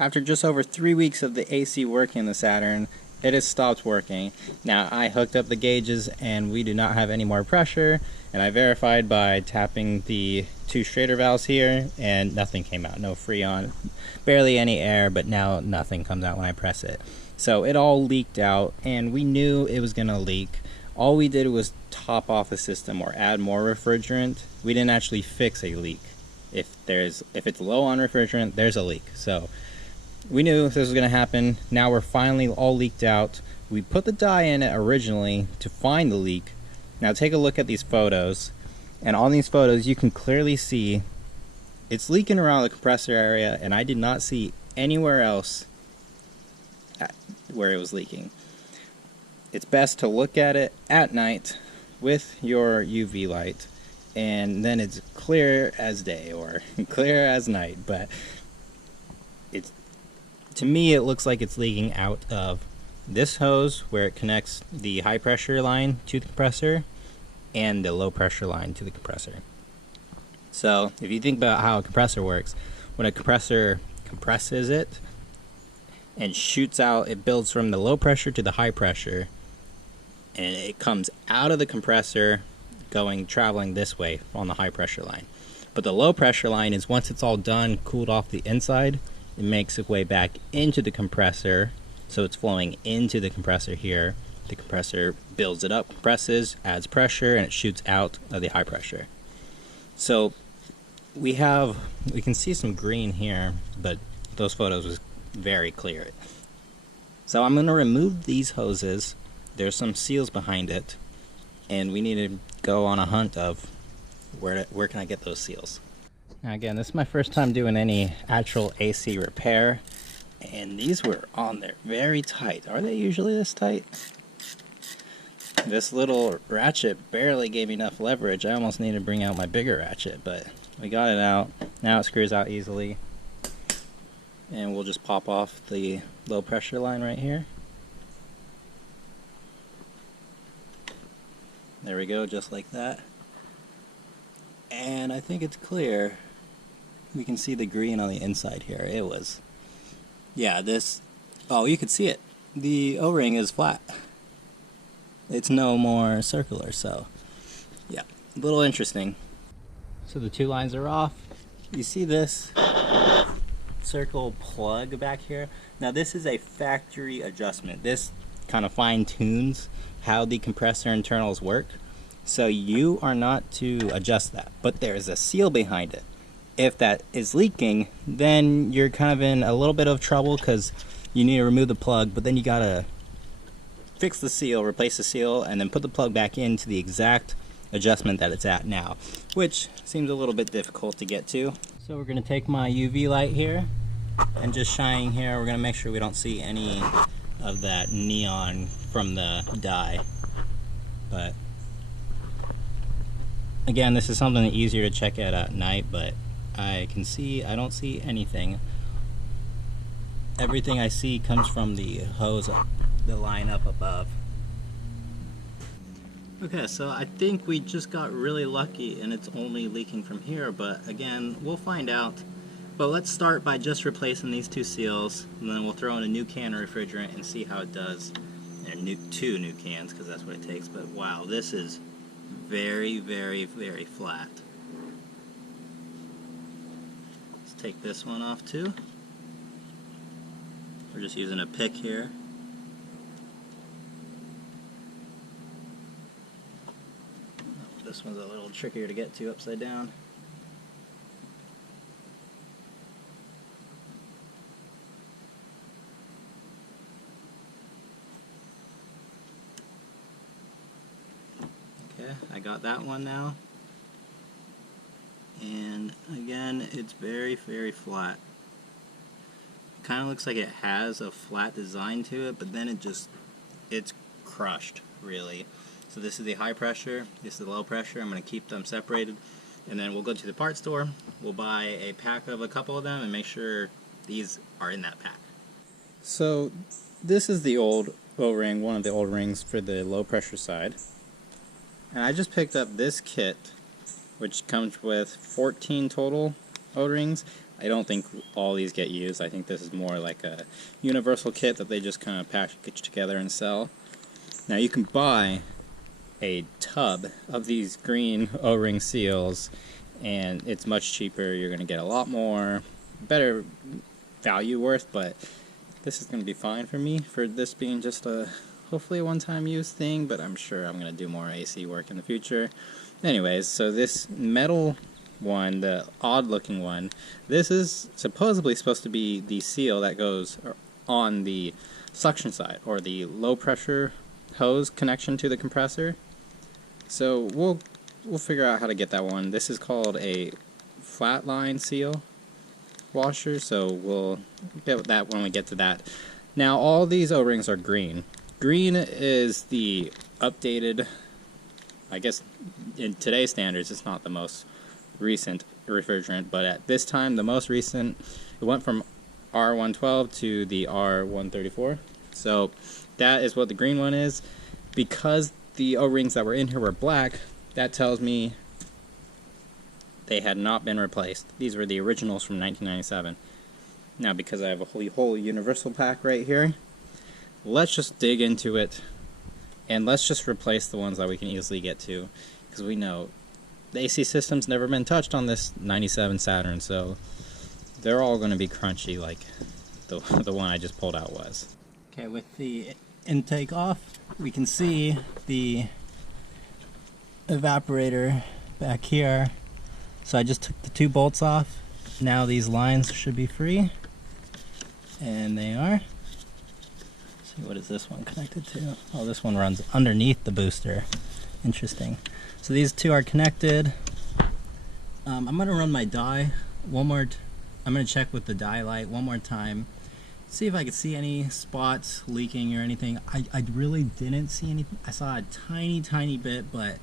After just over 3 weeks of the AC working in the Saturn, it has stopped working. Now, I hooked up the gauges and we do not have any more pressure, and I verified by tapping the two straighter valves here and nothing came out. No freon, barely any air, but now nothing comes out when I press it. So it all leaked out and we knew it was gonna leak. All we did was top off the system or add more refrigerant. We didn't actually fix a leak. If it's low on refrigerant, there's a leak. So we knew this was going to happen. Now we're finally all leaked out. We put the dye in it originally to find the leak. Now take a look at these photos, and on these photos you can clearly see it's leaking around the compressor area, and I did not see anywhere else where it was leaking. It's best to look at it at night with your UV light, and then it's clear as day or clear as night. But to me it looks like it's leaking out of this hose where it connects the high pressure line to the compressor and the low pressure line to the compressor. So if you think about how a compressor works, when a compressor compresses it and shoots out, it builds from the low pressure to the high pressure, and it comes out of the compressor traveling this way on the high pressure line. But the low pressure line is, once it's all done, cooled off the inside, it makes its way back into the compressor, so it's flowing into the compressor here. The compressor builds it up, compresses, adds pressure, and it shoots out of the high pressure. So we can see some green here, but those photos was very clear. So I'm going to remove these hoses. There's some seals behind it, and we need to go on a hunt of where can I get those seals. Now again, this is my first time doing any actual AC repair, and these were on there very tight. Are they usually this tight? This little ratchet barely gave me enough leverage. I almost need to bring out my bigger ratchet, but we got it out. Now it screws out easily, and we'll just pop off the low pressure line right here. There we go, just like that. And I think it's clear. We can see the green on the inside here. It was, yeah, oh, you could see it. The O-ring is flat. It's no more circular, so yeah, a little interesting. So the two lines are off. You see this circle plug back here? Now this is a factory adjustment. This kind of fine tunes how the compressor internals work. So you are not to adjust that, but there is a seal behind it. If that is leaking, then you're kind of in a little bit of trouble because you need to remove the plug, but then you gotta fix the seal, replace the seal, and then put the plug back into the exact adjustment that it's at now, which seems a little bit difficult to get to. So we're gonna take my UV light here and just shine here. We're gonna make sure we don't see any of that neon from the dye. But again, this is something easier to check at night, but I don't see anything. Everything I see comes from the hose, the line up above. Okay, so I think we just got really lucky and it's only leaking from here, but again, we'll find out. But let's start by just replacing these two seals, and then we'll throw in a new can of refrigerant and see how it does. And two new cans, because that's what it takes. But wow, this is very, very, very flat. Let's take this one off too. We're just using a pick here. This one's a little trickier to get to upside down. Okay, I got that one now. And again, it's very, very flat. It kind of looks like it has a flat design to it, but then it's crushed, really. So this is the high pressure, this is the low pressure. I'm going to keep them separated, and then we'll go to the parts store. We'll buy a pack of a couple of them and make sure these are in that pack. So this is the old O-ring, one of the old rings for the low pressure side. And I just picked up this kit, which comes with 14 total O-rings. I don't think all these get used. I think this is more like a universal kit that they just kind of package together and sell. Now you can buy a tub of these green O-ring seals, and it's much cheaper. You're going to get a lot more, better value worth, but this is going to be fine for me, for this being just hopefully a one-time use thing, but I'm sure I'm going to do more AC work in the future. Anyways, so this metal one, the odd looking one, this is supposedly supposed to be the seal that goes on the suction side, or the low pressure hose connection to the compressor. So we'll figure out how to get that one. This is called a flat line seal washer, so we'll get that when we get to that. Now all these O-rings are green. Green is the updated, I guess in today's standards it's not the most recent refrigerant, but at this time the most recent, it went from R112 to the R134. So that is what the green one is. Because the O-rings that were in here were black, that tells me they had not been replaced. These were the originals from 1997. Now because I have a whole universal pack right here, let's just dig into it and let's just replace the ones that we can easily get to, because we know the AC system's never been touched on this 97 Saturn, so they're all going to be crunchy like the one I just pulled out was. Okay, with the intake off, we can see the evaporator back here. So I just took the 2 bolts off. Now these lines should be free, and they are. Let's see, what is this one connected to? Oh, this one runs underneath the booster. Interesting. So these 2 are connected. I'm going to run my dye one more. I'm going to check with the dye light one more time, see if I could see any spots leaking or anything. I really didn't see anything. I saw a tiny bit, but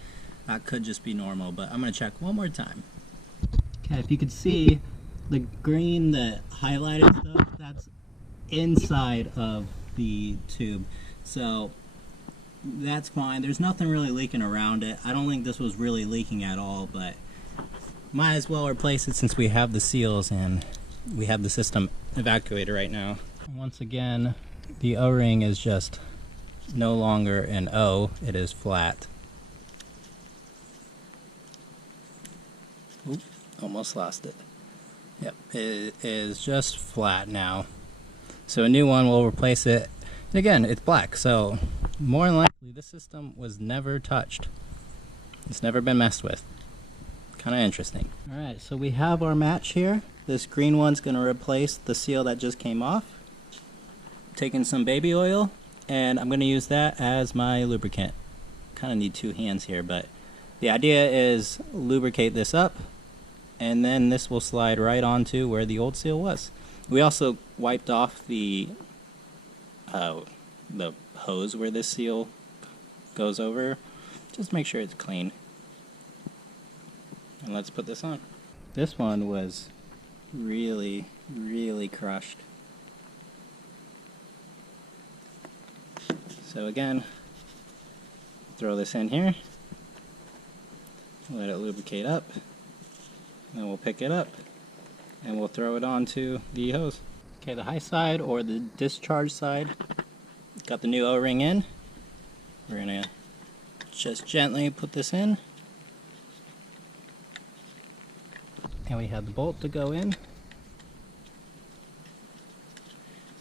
that could just be normal. But I'm going to check one more time. Okay, if you could see the green, the highlighted stuff, that's inside of the tube. So that's fine. There's nothing really leaking around it. I don't think this was really leaking at all, but might as well replace it since we have the seals and we have the system evacuated right now. Once again, the O-ring is just no longer an O, it is flat. Oop, almost lost it. Yep, it is just flat now. So a new one will replace it. And again, it's black, so more than likely this system was never touched. It's never been messed with. Kind of interesting. Alright, so we have our match here. This green one's going to replace the seal that just came off. Taking some baby oil, and I'm going to use that as my lubricant. Kind of need 2 hands here, but the idea is lubricate this up, and then this will slide right onto where the old seal was. We also wiped off the hose where this seal goes over. Just make sure it's clean. And let's put this on. This one was really crushed. So again, throw this in here, let it lubricate up, then we'll pick it up and we'll throw it onto the hose. Okay, the high side, or the discharge side, got the new O-ring in. We're gonna just gently put this in, and we have the bolt to go in,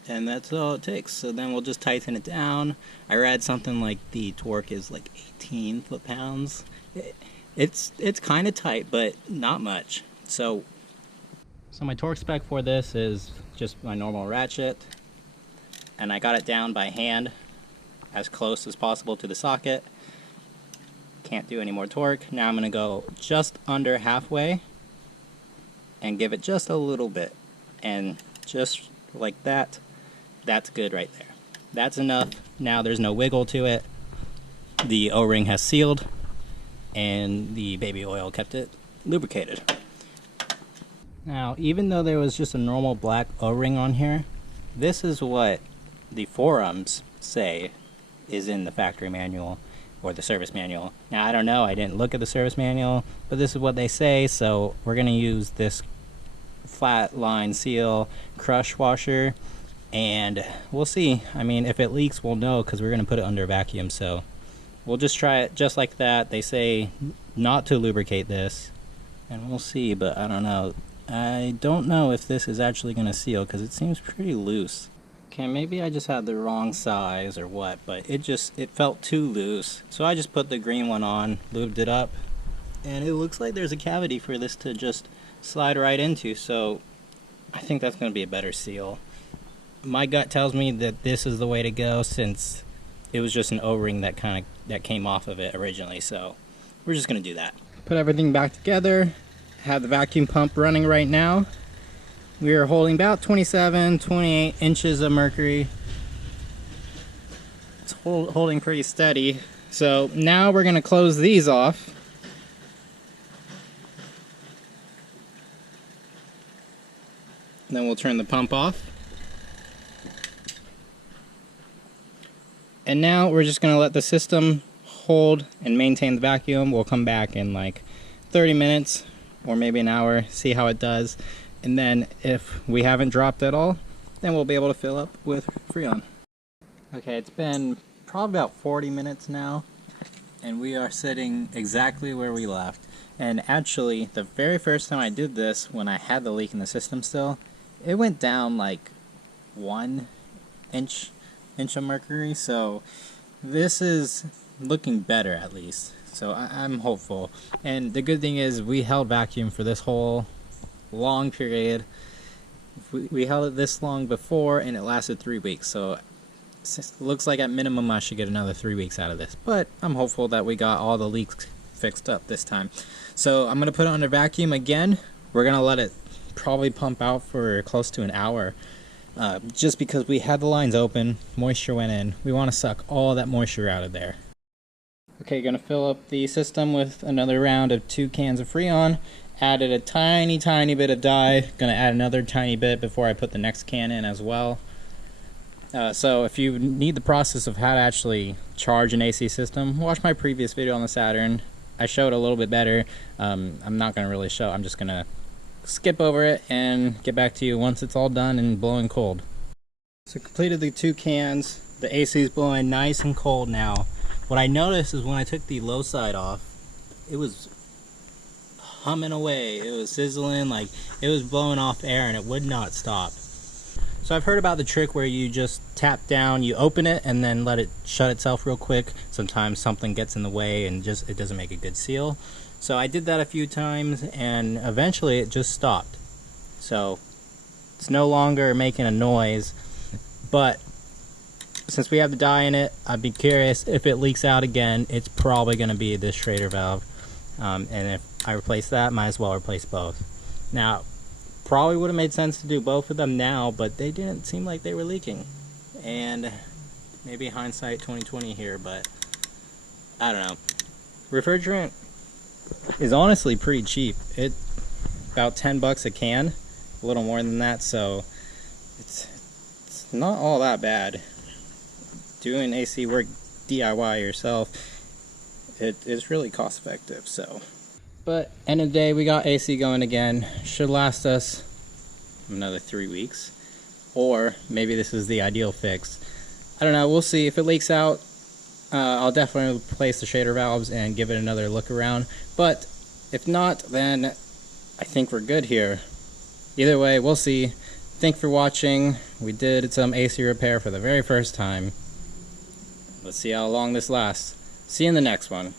and that's all it takes. So then we'll just tighten it down. I read something like the torque is like 18 foot-pounds. It's kind of tight, but not much. So my torque spec for this is just my normal ratchet, and I got it down by hand as close as possible to the socket. Can't do any more torque. Now I'm going to go just under halfway and give it just a little bit, and just like that, that's good right there. That's enough. Now there's no wiggle to it. The O-ring has sealed, and the baby oil kept it lubricated. Now, even though there was just a normal black O-ring on here, this is what the forums say is in the factory manual or the service manual. Now, I don't know, I didn't look at the service manual, but this is what they say, so we're going to use this flat line seal crush washer, and we'll see. I mean, if it leaks, we'll know because we're going to put it under a vacuum. So we'll just try it just like that. They say not to lubricate this, and we'll see, but I don't know. I don't know if this is actually going to seal because it seems pretty loose. Okay, maybe I just had the wrong size or what, but it felt too loose. So I just put the green one on, lubed it up, and it looks like there's a cavity for this to just slide right into. So I think that's going to be a better seal. My gut tells me that this is the way to go since it was just an O-ring that came off of it originally. So we're just going to do that. Put everything back together. Have the vacuum pump running right now. We are holding about 27, 28 inches of mercury. It's holding pretty steady. So now we're going to close these off. Then we'll turn the pump off. And now we're just going to let the system hold and maintain the vacuum. We'll come back in like 30 minutes or maybe an hour, see how it does. And then if we haven't dropped at all, then we'll be able to fill up with Freon. Okay, it's been probably about 40 minutes now, and we are sitting exactly where we left. And actually, the very first time I did this, when I had the leak in the system still, it went down like 1 inch of mercury, so this is looking better at least. So I'm hopeful. And the good thing is we held vacuum for this whole long period. We held it this long before and it lasted 3 weeks. So it looks like at minimum I should get another 3 weeks out of this. But I'm hopeful that we got all the leaks fixed up this time. So I'm going to put it under vacuum again. We're going to let it probably pump out for close to an hour. Just because we had the lines open, moisture went in. We want to suck all that moisture out of there. Okay, gonna fill up the system with another round of 2 cans of Freon. Added a tiny bit of dye. Gonna add another tiny bit before I put the next can in as well. So if you need the process of how to actually charge an AC system, watch my previous video on the Saturn. I showed a little bit better. I'm not gonna really show, I'm just gonna skip over it and get back to you once it's all done and blowing cold. So completed the 2 cans. The AC is blowing nice and cold now. What I noticed is when I took the low side off, it was humming away. It was sizzling, like it was blowing off air and it would not stop. So I've heard about the trick where you just tap down, you open it and then let it shut itself real quick. Sometimes something gets in the way and it doesn't make a good seal. So I did that a few times and eventually it just stopped. So it's no longer making a noise, but since we have the dye in it, I'd be curious if it leaks out again. It's probably going to be this Schrader valve, and if I replace that, might as well replace both. Now, probably would have made sense to do both of them now, but they didn't seem like they were leaking. And maybe hindsight 2020 here, but I don't know. Refrigerant is honestly pretty cheap. It's about 10 bucks a can, a little more than that, so it's not all that bad. Doing AC work DIY yourself, it is really cost effective. So, but end of the day, we got AC going again. Should last us another 3 weeks, or maybe this is the ideal fix. I don't know, we'll see. If it leaks out, I'll definitely replace the Schrader valves and give it another look around, but if not, then I think we're good here. Either way, we'll see. Thanks for watching. We did some AC repair for the very first time. Let's see how long this lasts. See you in the next one.